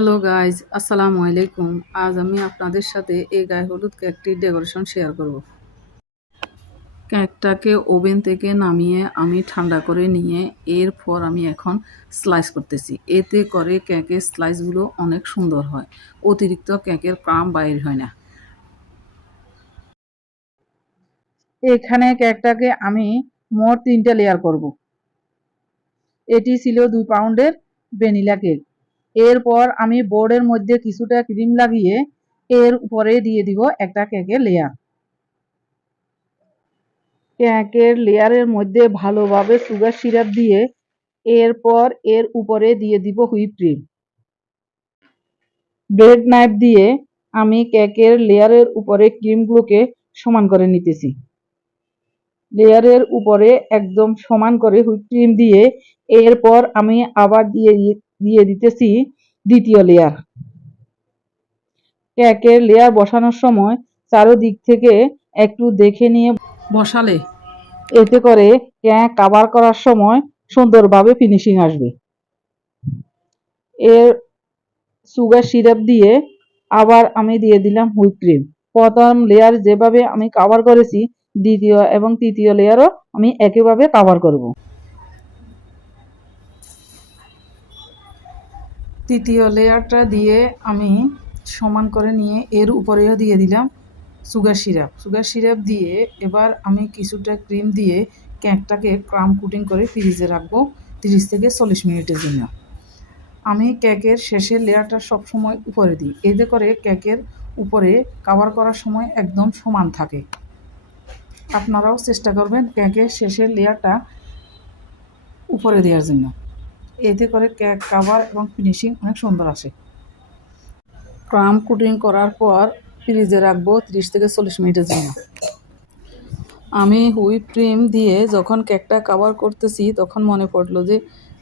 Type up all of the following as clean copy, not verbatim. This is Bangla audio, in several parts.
হ্যালো গাইজ, আসসালামু আলাইকুম। আজ আমি আপনাদের সাথে এই গায়ে হলুদ কেকটির ডেকোরেশন শেয়ার করব। কেকটাকে ওভেন থেকে নামিয়ে আমি ঠান্ডা করে নিয়ে এরপর আমি এখন স্লাইস করতেছি। এতে করে কেকের স্লাইসগুলো অনেক সুন্দর হয়, অতিরিক্ত কেকের ক্রাম বাইর হয় না। এখানে কেকটাকে আমি মোট 3টে লেয়ার করব। এটি ছিল 2 পাউন্ডের ভ্যানিলা কেক। এরপর আমি বোর্ডের মধ্যে কিছুটা ক্রিম লাগিয়ে এর উপরে দিয়ে দিব একটা কেকের লেয়ার। কেকের লেয়ারের মধ্যে ভালোভাবে সুগার সিরাপ দিয়ে এরপর এর উপরে দিয়ে দিব হুইপ ক্রিম। ব্রেড নাইফ দিয়ে আমি কেকের লেয়ারের উপরে ক্রিমগুলোকে সমান করে নিতেছি। লেয়ারের উপরে একদম সমান করে হুইপ ক্রিম দিয়ে এরপর আমি আবার দিয়ে দিতেছি দ্বিতীয় লেয়ার। কেকের লেয়ার বসানোর সময় চারদিক থেকে একটু দেখে নিয়ে বসালে এতে করে কেক কাভার করার সময় সুন্দরভাবে ফিনিশিং আসবে। এর সুগার সিরাপ দিয়ে আবার আমি দিয়ে দিলাম হুইপ ক্রিম। প্রথম লেয়ার যেভাবে আমি কাভার করেছি দ্বিতীয় এবং তৃতীয় লেয়ারও আমি একইভাবে কাভার করব। তৃতীয় লেয়ারটা দিয়ে আমি সমান করে নিয়ে এর উপরেও দিয়ে দিলাম সুগার সিরাপ দিয়ে এবার আমি কিছুটা ক্রিম দিয়ে কেকটাকে ক্রাম কোটিং করে ফ্রিজে রাখবো 30 থেকে 40 মিনিটের জন্য। আমি কেকের শেষের লেয়ারটা সবসময় উপরে দিই, এতে করে কেকের উপরে কাভার করার সময় একদম সমান থাকে। আপনারাও চেষ্টা করবেন কেকের শেষের লেয়ারটা উপরে দেওয়ার জন্য, এতে করে কেক কাভার এবং ফিনিশিং অনেক সুন্দর আসে। ক্রাম কোটিং করার পর ফ্রিজে রাখবো 30 থেকে 40 মিনিটের জন্য। আমি হুইপ ক্রিম দিয়ে যখন কেকটা কাভার করতেছি তখন মনে পড়লো যে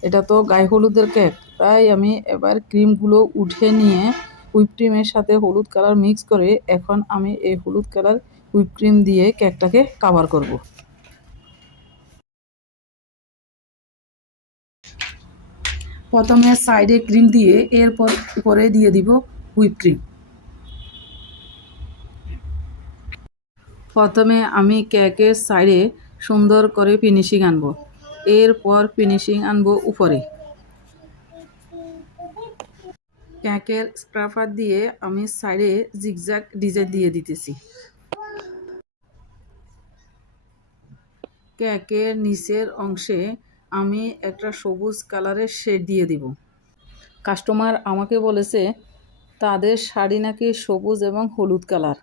এটা তো গায়ে হলুদের কেক, তাই আমি এবার ক্রিমগুলো উঠে নিয়ে হুইপ ক্রিমের সাথে হলুদ কালার মিক্স করে এখন আমি এই হলুদ কালার হুইপ ক্রিম দিয়ে কেকটাকে কাভার করব। প্রথমে সাইডে ক্রিম দিয়ে এরপর উপরে দিয়ে দিব হুইপ ক্রিম। প্রথমে আমি কেকের সাইডে সুন্দর করে ফিনিশিং আনবো, এরপর ফিনিশিং আনবো উপরে। কেকের স্ক্রাপার দিয়ে আমি সাইডে জিগজ্যাগ ডিজাইন দিয়ে দিতেছি। কেকের নিচের অংশে আমি একটা সবুজ কালারের শেড দিয়ে দিব। কাস্টমার আমাকে বলেছে তাদের শাড়ি নাকি সবুজ এবং হলুদ কালার,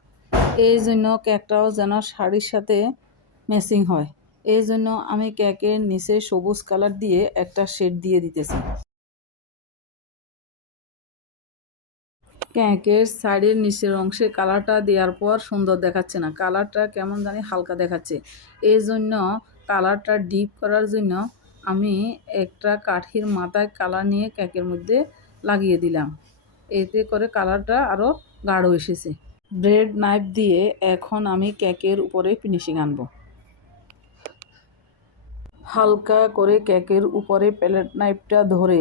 এই জন্য কেকটাও যেন শাড়ির সাথে ম্যাচিং হয়। এই জন্য আমি কেকের নিচে সবুজ কালার দিয়ে একটা শেড দিয়ে দিতেছি। কেকের সাইডের নিচের অংশে কালারটা দেওয়ার পর সুন্দর দেখাচ্ছে না, কালারটা কেমন জানি হালকা দেখাচ্ছে। এই জন্য কালারটা ডিপ করার জন্য আমি একটা কাঠির মাথায় কালার নিয়ে কেকের মধ্যে লাগিয়ে দিলাম, এতে করে কালারটা আরও গাঢ় এসেছে। ব্রেড নাইফ দিয়ে এখন আমি কেকের উপরে ফিনিশিং আনব। হালকা করে কেকের উপরে প্যালেট নাইফটা ধরে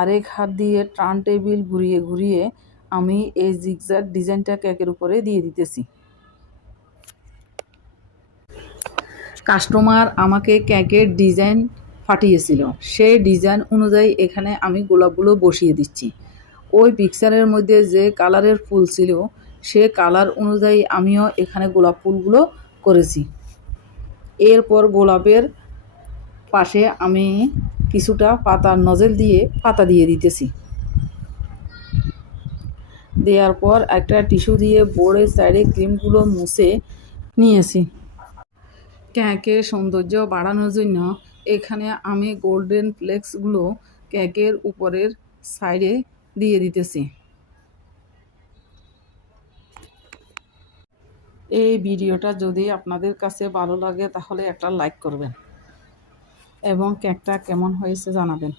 আরেক হাত দিয়ে টার্ন টেবিল ঘুরিয়ে ঘুরিয়ে আমি এই জিগজ্যাগ ডিজাইনটা কেকের উপরে দিয়ে দিতেছি। কাস্টমার আমাকে কেকের ডিজাইন পাঠিয়েছিল, সেই ডিজাইন অনুযায়ী এখানে আমি গোলাপগুলো বসিয়ে দিচ্ছি। ওই পিকচারের মধ্যে যে কালারের ফুল ছিল সে কালার অনুযায়ী আমিও এখানে গোলাপ ফুলগুলো করেছি। এরপর গোলাপের পাশে আমি কিছুটা পাতার নজেল দিয়ে পাতা দিয়ে দিতেছি। দেওয়ার পর একটা টিস্যু দিয়ে বোর্ডের সাইডে ক্রিমগুলো মুছে নিয়েছি। কেকের সৌন্দর্য বাড়ানোর জন্য এখানে আমি গোল্ডেন ফ্লেক্সগুলো কেকের উপরের সাইডে দিয়ে দিতেছি। এই ভিডিওটা যদি আপনাদের কাছে ভালো লাগে তাহলে একটা লাইক করবেন এবং কেকটা কেমন হয়েছে জানাবেন।